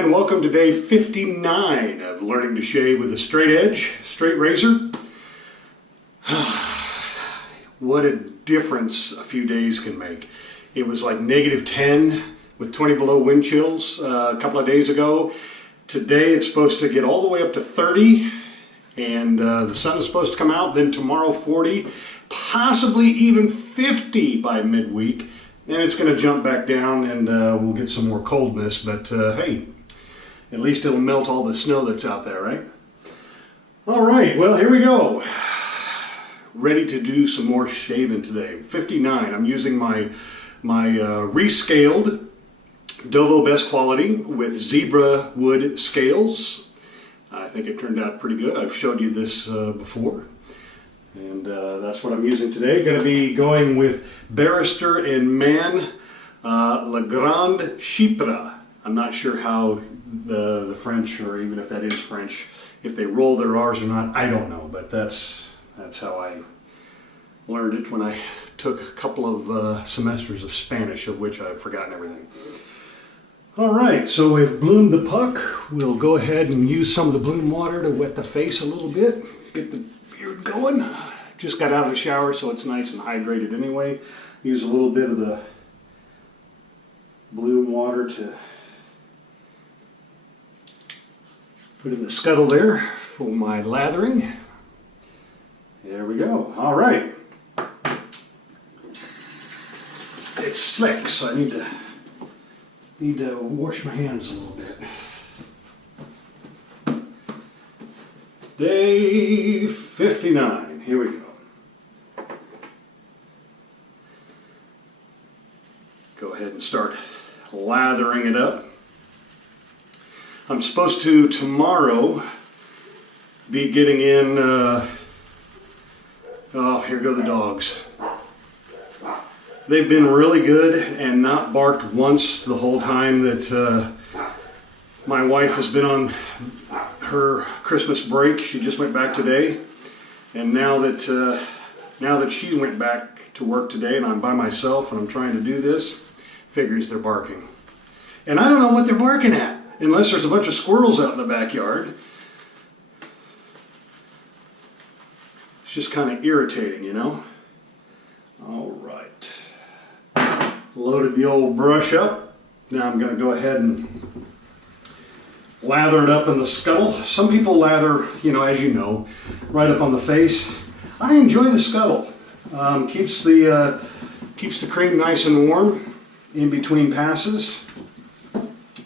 And welcome to day 59 of learning to shave with a straight edge, straight razor. What a difference a few days can make. It was like -10 with 20 below wind chills a couple of days ago. Today it's supposed to get all the way up to 30 and the sun is supposed to come out. Then tomorrow 40, possibly even 50 by midweek. And it's going to jump back down and we'll get some more coldness, but hey, at least it'll melt all the snow that's out there, right? All right, well, here we go. Ready to do some more shaving today. 59, I'm using my rescaled Dovo best quality with zebra wood scales. I think it turned out pretty good. I've showed you this before. And that's what I'm using today. Going to be going with Barrister and Mann La Grande Chypre. I'm not sure how the French, or even if that is French, if they roll their R's or not, I don't know. But that's how I learned it when I took a couple of semesters of Spanish, of which I've forgotten everything. All right, so we've bloomed the puck. We'll go ahead and use some of the bloom water to wet the face a little bit, get the beard going. Just got out of the shower, so it's nice and hydrated anyway. Use a little bit of the bloom water to put in the scuttle there for my lathering. There we go. All right. It's slick, so I need to wash my hands a little bit. Day 59. Here we go. Go ahead and start lathering it up. I'm supposed to tomorrow be getting in, oh, here go the dogs. They've been really good and not barked once the whole time that my wife has been on her Christmas break. She just went back today, and now that she went back to work today and I'm by myself and I'm trying to do this, figures they're barking. And I don't know what they're barking at, unless there's a bunch of squirrels out in the backyard. It's just kind of irritating, you know? All right. Loaded the old brush up. Now I'm going to go ahead and lather it up in the scuttle. Some people lather, you know, as you know, right up on the face. I enjoy the scuttle. Keeps the cream nice and warm in between passes.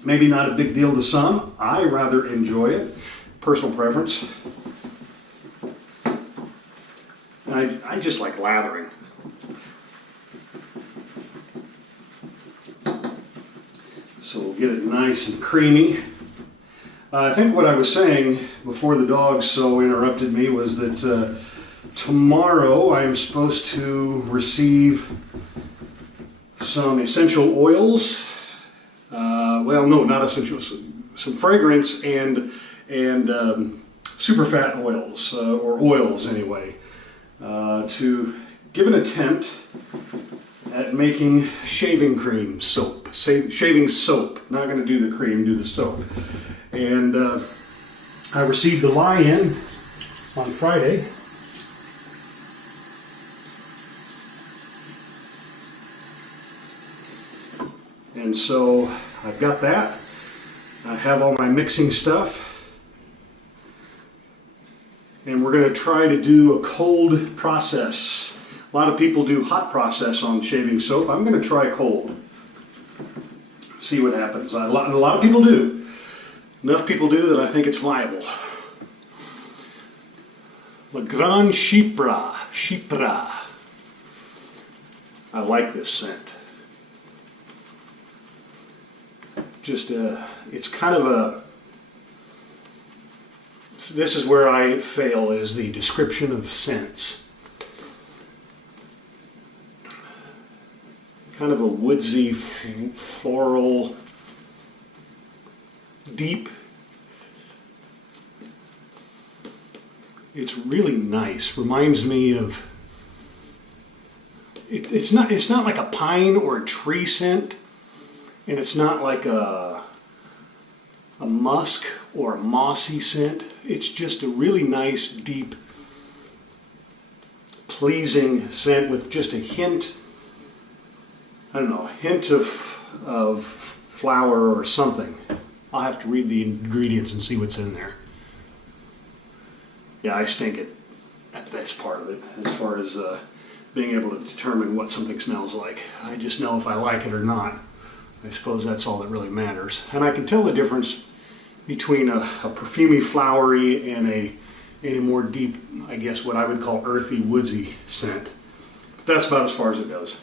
Maybe not a big deal to some. I rather enjoy it. Personal preference. I just like lathering. So we'll get it nice and creamy. I think what I was saying before the dogs so interrupted me was that tomorrow I am supposed to receive some essential oils. Well, no, not essentials. Some fragrance and super fat oils, or oils anyway, to give an attempt at making shaving cream soap. Shaving soap. Not going to do the cream, do the soap. And I received the lie-in on Friday. And so I've got that. I have all my mixing stuff. And we're going to try to do a cold process. A lot of people do hot process on shaving soap. I'm going to try cold. See what happens. A lot of people do. Enough people do that I think it's viable. La Grande Chypre. Chypre. I like this scent. Just it's kind of a, this is where I fail, is the description of scents. Kind of a woodsy, floral, deep. It's really nice. Reminds me of, it's not like a pine or a tree scent, and it's not like a musk or a mossy scent. It's just a really nice, deep, pleasing scent with just a hint, I don't know, a hint of flower or something. I'll have to read the ingredients and see what's in there. Yeah, I stink it. That's part of it, as far as being able to determine what something smells like. I just know if I like it or not. I suppose that's all that really matters. And I can tell the difference between a perfumey, flowery and a more deep, I guess what I would call earthy, woodsy scent. But that's about as far as it goes.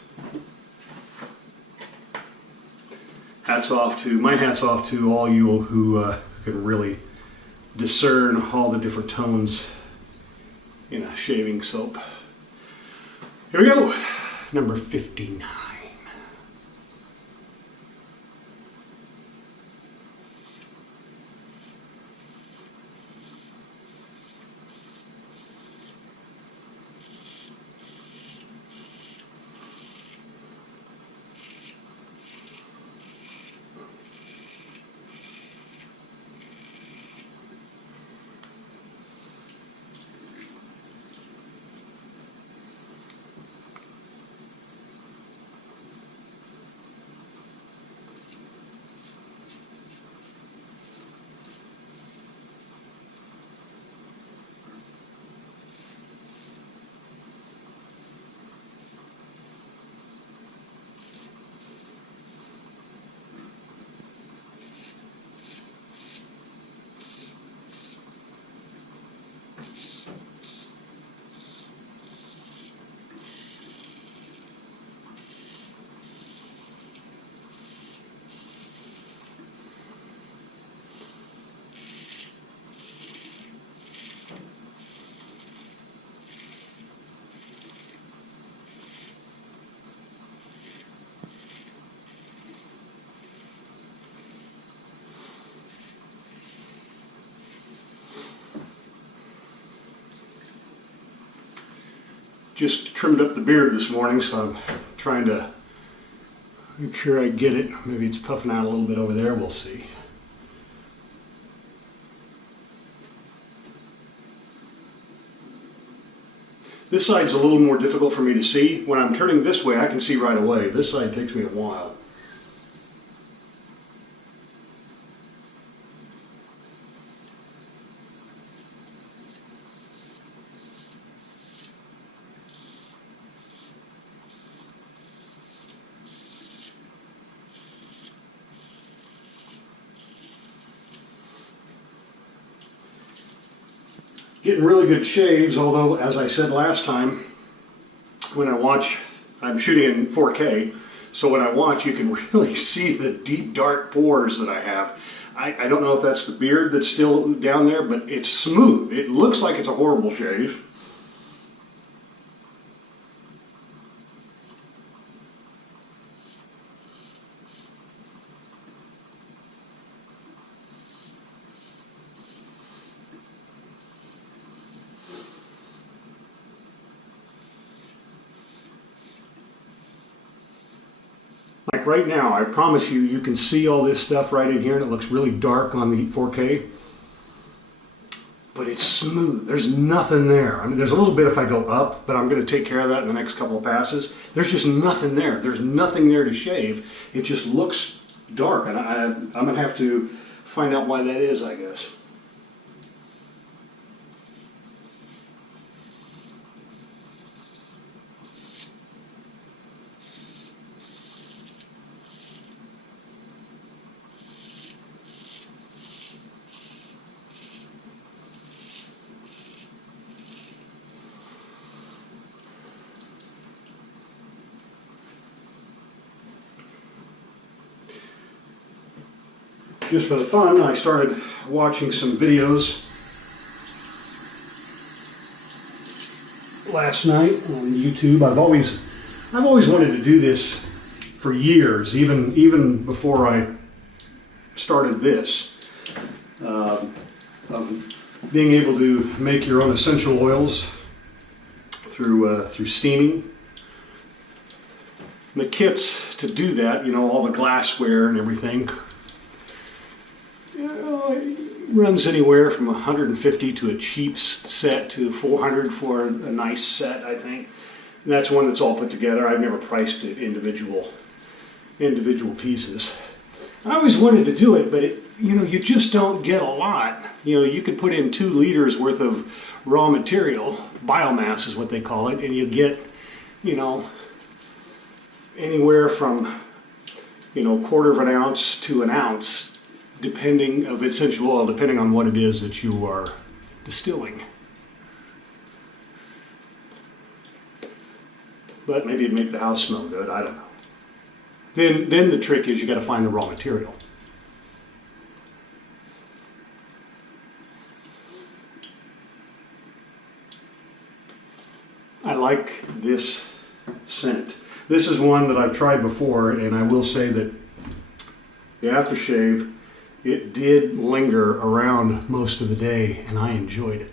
My hat's off to all you who can really discern all the different tones in a shaving soap. Here we go, number 59. Just trimmed up the beard this morning, so I'm trying to make sure I get it. Maybe it's puffing out a little bit over there, we'll see. This side's a little more difficult for me to see. When I'm turning this way, I can see right away. This side takes me a while. Getting really good shaves, although as I said last time, when I watch, I'm shooting in 4K, so when I watch you can really see the deep dark pores that I have. I don't know if that's the beard that's still down there, but it's smooth. It looks like it's a horrible shave. Like right now, I promise you, you can see all this stuff right in here and it looks really dark on the 4K. But it's smooth. There's nothing there. I mean, there's a little bit if I go up, but I'm going to take care of that in the next couple of passes. There's just nothing there. There's nothing there to shave. It just looks dark, and I'm going to have to find out why that is, I guess. Just for the fun, I started watching some videos last night on YouTube. I've always wanted to do this for years, even before I started this, of being able to make your own essential oils through steaming. And the kits to do that, you know, all the glassware and everything. runs anywhere from 150 to a cheap set to 400 for a nice set, I think. And that's one that's all put together. I've never priced it individual pieces. I always wanted to do it, but you just don't get a lot. You could put in 2 liters worth of raw material, biomass is what they call it, and you get, anywhere from, quarter of an ounce to an ounce, depending of essential oil, depending on what it is that you are distilling. But maybe it'd make the house smell good, I don't know. Then the trick is you got to find the raw material. I like this scent. This is one that I've tried before, and I will say that the aftershave, it did linger around most of the day, and I enjoyed it.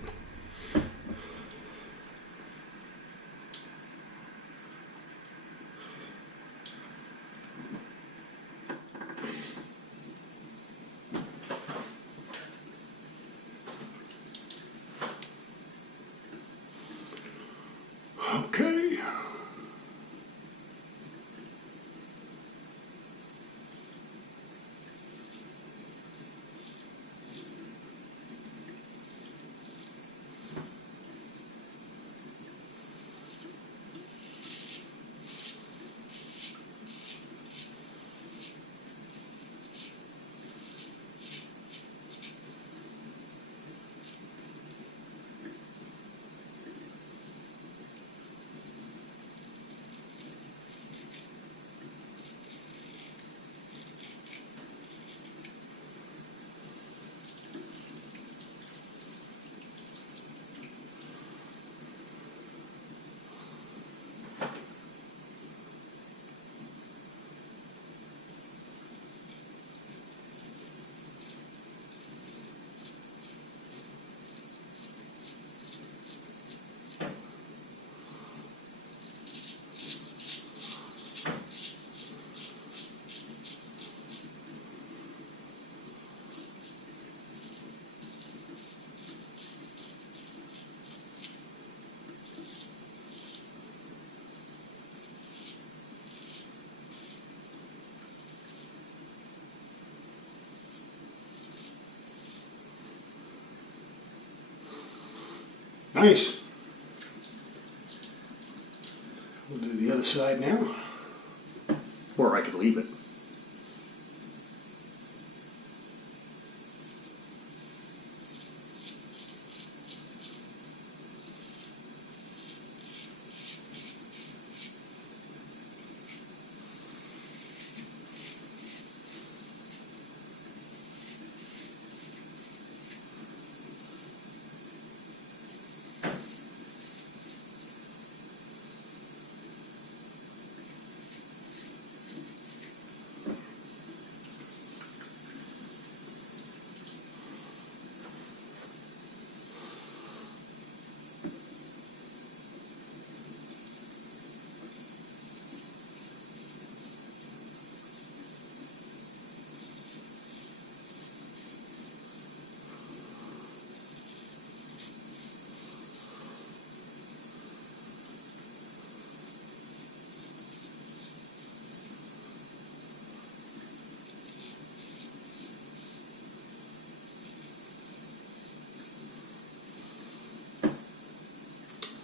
Okay. Nice. We'll do the other side now. Or I could leave it.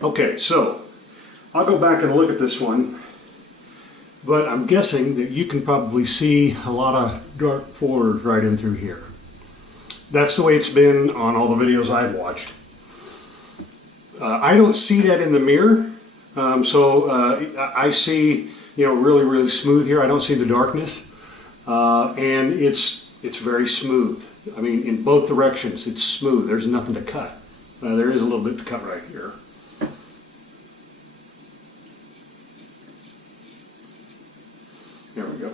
Okay, so I'll go back and look at this one, but I'm guessing that you can probably see a lot of dark pours right in through here. That's the way it's been on all the videos I've watched. I don't see that in the mirror, I see, really, really smooth here. I don't see the darkness, and it's very smooth. I mean, in both directions, it's smooth. There's nothing to cut. There is a little bit to cut right here. There we go.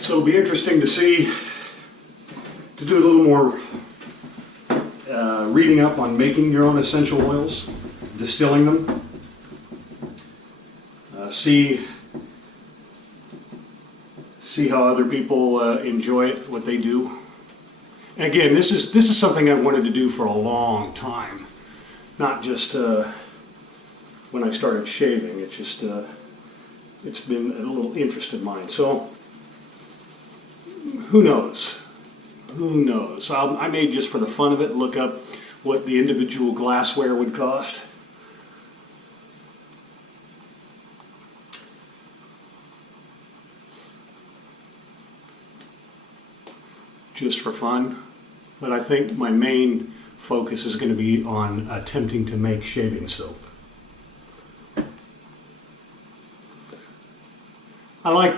So it'll be interesting to see, to do a little reading up on making your own essential oils, distilling them, see how other people enjoy it, what they do. And again, this is something I've wanted to do for a long time, not just when I started shaving. It's just it's been a little interest of mine. So who knows? Who knows? I may, just for the fun of it, look up what the individual glassware would cost. Just for fun. But I think my main focus is going to be on attempting to make shaving soap. I like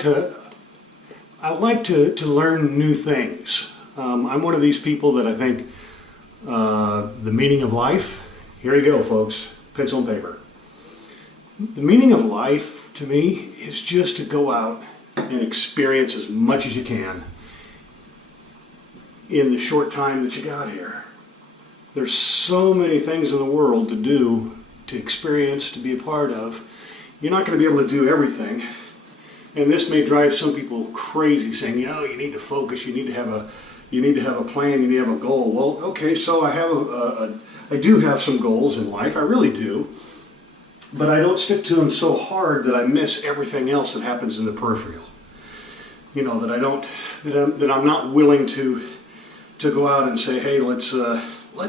to learn new things. I'm one of these people that I think the meaning of life, here you go folks, pencil and paper. The meaning of life to me is just to go out and experience as much as you can in the short time that you got here. There's so many things in the world to do, to experience, to be a part of. You're not going to be able to do everything. And this may drive some people crazy, saying, you know, you need to focus, you need to have a plan, you need to have a goal. Well, okay, so I do have some goals in life, I really do, but I don't stick to them so hard that I miss everything else that happens in the peripheral. You know, that I'm not willing to go out and say, hey, let's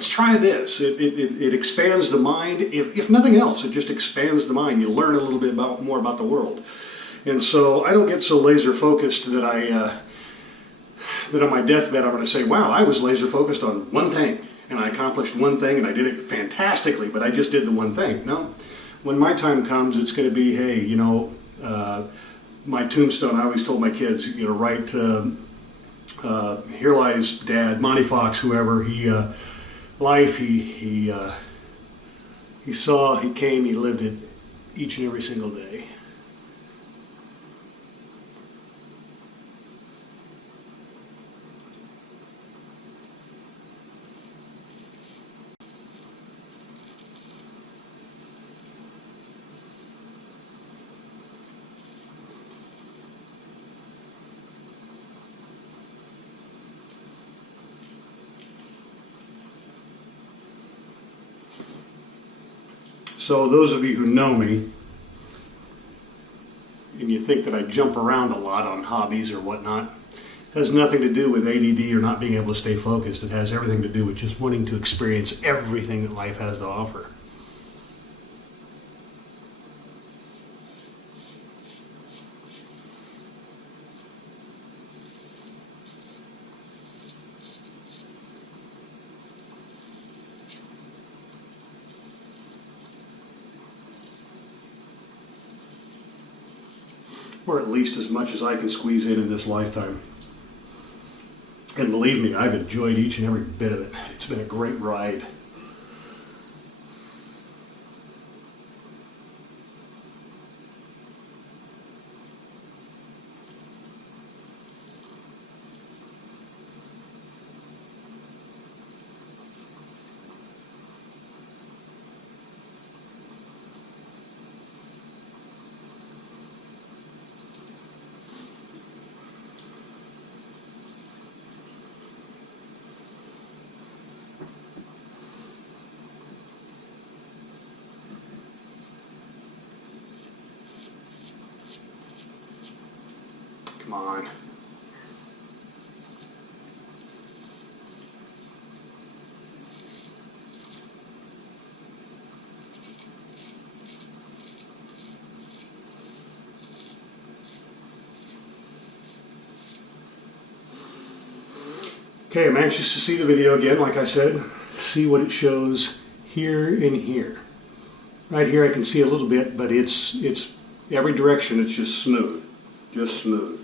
try this. It expands the mind. If nothing else, it just expands the mind. You learn a little bit more about the world. And so I don't get so laser focused that that on my deathbed I'm going to say, wow, I was laser focused on one thing and I accomplished one thing and I did it fantastically, but I just did the one thing. No, when my time comes, it's going to be, hey, you know, my tombstone, I always told my kids, you know, write, here lies Dad, Monty Fox, whoever, he saw, he came, he lived it each and every single day. So those of you who know me, and you think that I jump around a lot on hobbies or whatnot, has nothing to do with ADD or not being able to stay focused. It has everything to do with just wanting to experience everything that life has to offer. Or at least as much as I can squeeze in this lifetime. And believe me, I've enjoyed each and every bit of it. It's been a great ride. Come on. Okay, I'm anxious to see the video again, like I said. See what it shows here and here. Right here I can see a little bit, but it's every direction, it's just smooth. Just smooth.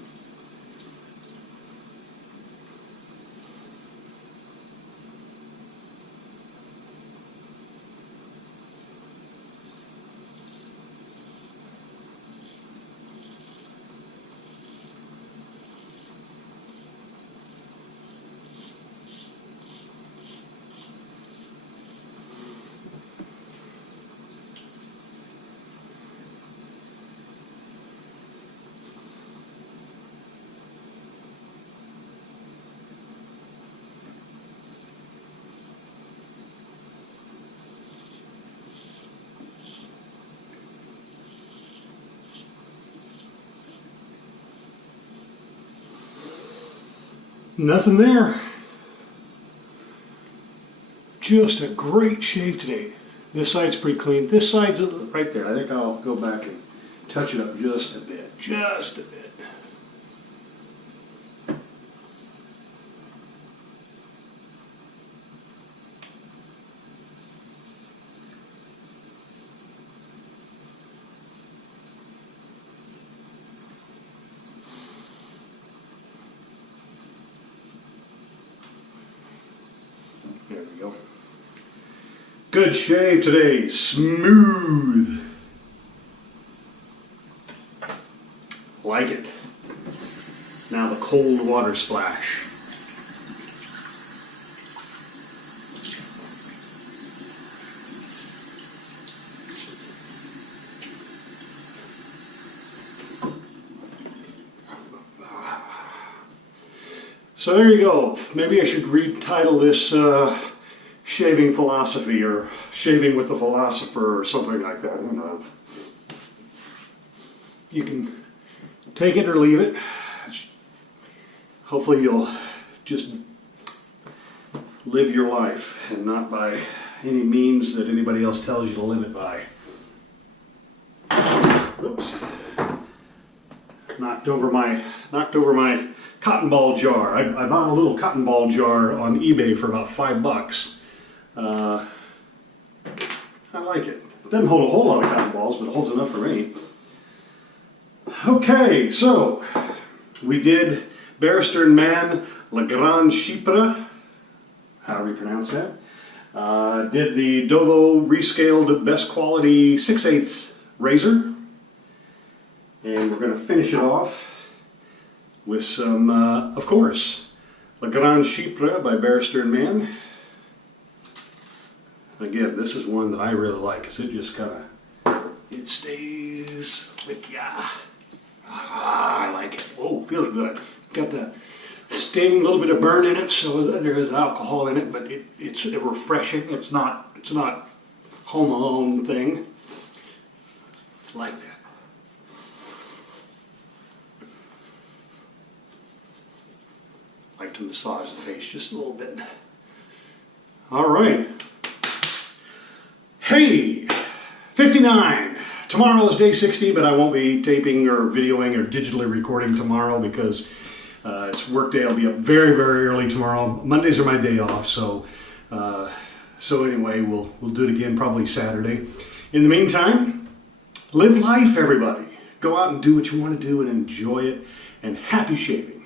Nothing there. Just a great shave today. This side's pretty clean. This side's right there. I think I'll go back and touch it up just a bit. Just a bit. There we go. Good shave today. Smooth. Like it. Now the cold water splash. So there you go. Maybe I should retitle this Shaving Philosophy or Shaving with the Philosopher or something like that. I don't know. You can take it or leave it. Hopefully you'll just live your life and not by any means that anybody else tells you to live it by. Oops. Knocked over my cotton ball jar. I bought a little cotton ball jar on eBay for about $5. I like it. It doesn't hold a whole lot of cotton balls, but it holds enough for me. Okay, so we did Barrister and Mann Le Grand Chypre, however you pronounce that. Did the Dovo rescaled best quality 6/8 razor. And we're going to finish it off with some, of course, Le Grand Chypre by Barrister and Mann. Again, this is one that I really like because it just kind of, it stays with ya. Ah, I like it. Oh, feels good. Got the sting, a little bit of burn in it, so there is alcohol in it, but it's refreshing. It's not Home Alone thing. Like that. Like to massage the face just a little bit. All right. Hey, 59. Tomorrow is day 60, but I won't be taping or videoing or digitally recording tomorrow because it's work day. I'll be up very, very early tomorrow. Mondays are my day off, so anyway, we'll do it again probably Saturday. In the meantime, live life, everybody. Go out and do what you want to do and enjoy it. And happy shaving.